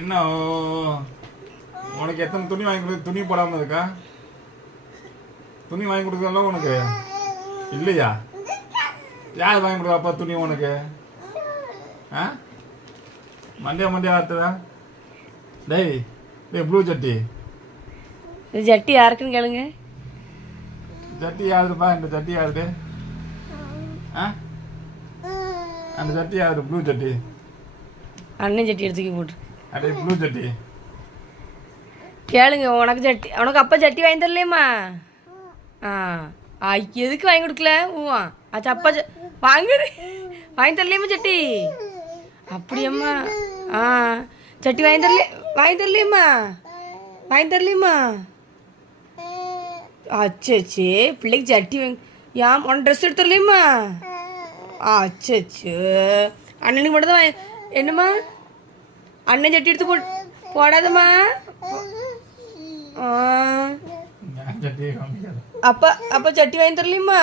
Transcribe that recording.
என்ன உனக்கு எத்தனை துணி வாங்கி கொடு, துணி போடாமல் இருக்கா? துணி வாங்கி கொடுக்கல உனக்கு இல்லையா? யார் வாங்கி கொடுப்பா அப்பா துணி உனக்கு? ஆ மண்டியா மண்டியா ஆத்துதா? டேய் டேய் ப்ளூ சட்டி, இந்த ஜட்டி யாருக்குன்னு கேளுங்க. சட்டி யாருப்பா? இந்த சட்டி யாரு? ஆ அந்த சட்டி யாரு? ப்ளூ சட்டி. அண்ணன் ஜட்டி எடுத்துக்கி போட்டு அடே ப்ளூ சட்டி கேளுங்க. உனக்கு ஜட்டி, உனக்கு அப்பா ஜட்டி வாங்கி தரலையம்மா? எதுக்கு வாங்கி கொடுக்கல? ஊவா ஆச்சு அப்பா வாங்கி தரலையம்மா ஜட்டி? அப்படியம்மா சட்டி வாங்கி தரலையம்மா? அச்சே பிள்ளைக்கு ஜட்டி ஏன் உன் ட்ரெஸ் எடுத்துடலையம்மா? அச்சோ அண்ணனுக்கு மட்டும் தான் என்னம்மா? அண்ணன் ஜட்டி எடுத்து போடாதம்மா. அப்பா அப்பா சட்டி வாங்கி தரலையம்மா?